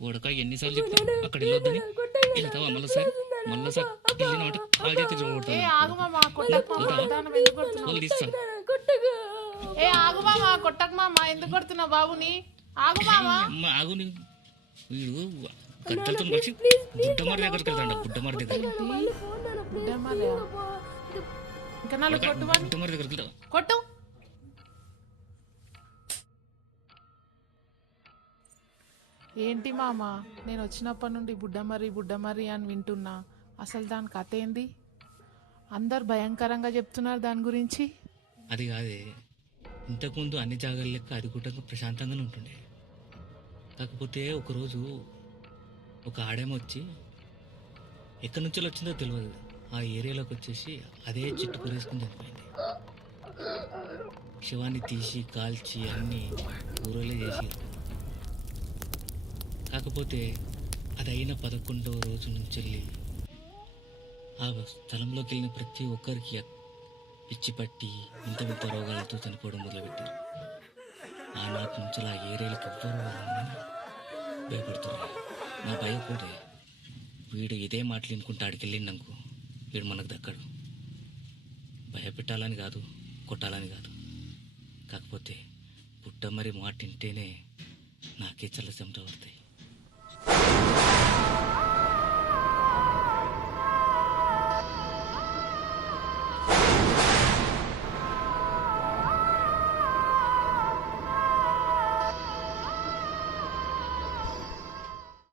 ఉడక ఎన్నిసార్లు చెప్తా అక్కడ వెళ్ళొద్దని వెళ్తావా మళ్ళీసారి మళ్ళీసారి వెళ్ళినామంటే కాల్ చేతి ఏ కొడతాను ఆగు మామ కొట్టకు మామ దానం ఎందుకు కొడుతున్నావు వాళ్ళు తీస్తాను ఏ ఆగు మామ కొట్టకు మామ ఎందుకు కొడుతున్నావు బాబుని ఆగు మామ ఆగు వీడు గద్దలతో కలిసి బుడ్డమారి దగ్గరికి వెళ్తాడు బుడ్డమారి దగ్గర బుడ్డమ్మాలే. ఇంకా నాలుగు కొట్టు వాడిని. బుడ్డమారి దగ్గరికి వెళ్తావా కొట్టు ఏంటి మామ నేను వచ్చినప్పటి నుండి బుడ్డమరి అని వింటున్నా అసలు దాని కథ ఏంది అందరు భయంకరంగా చెప్తున్నారు దాని గురించి అది కాదే ఇంతకుముందు అన్ని జాగాల లెక్క అది కూడా ప్రశాంతంగానే ఉంటుండే కాకపోతే ఒకరోజు ఒక ఆడేమో వచ్చి ఎక్కడి నుంచో వచ్చిందో తెలియదు ఆ ఏరియాలోకి వచ్చేసి అదే చిట్టు కొరేసుకుని చనిపోయింది శివాన్ని తీసి కాల్చి అన్నీ ఊరోలే చేసి కాకపోతే అది అయిన 11వ రోజు నుంచి వెళ్ళి ఆ స్థలంలోకి వెళ్ళిన ప్రతి ఒక్కరికి పిచ్చి పట్టి వింత వింత రోగాలతో చనిపోవడం మొదలుపెట్టారు ఆనాటి నుంచి ఆ ఏరియాలకు ఎవ్వరూ భయపడుతున్నారు నా భయం కూడా వీడు ఇదే మాటలు వినుకుంటే ఆడికి వెళ్ళిండనుకో వీడు మనకు దక్కడు భయపెట్టాలని కాదు కొట్టాలని కాదు కాకపోతే పుట్ట మరి మాట వింటేనే నాకే చల్ల చెమట పడతాయి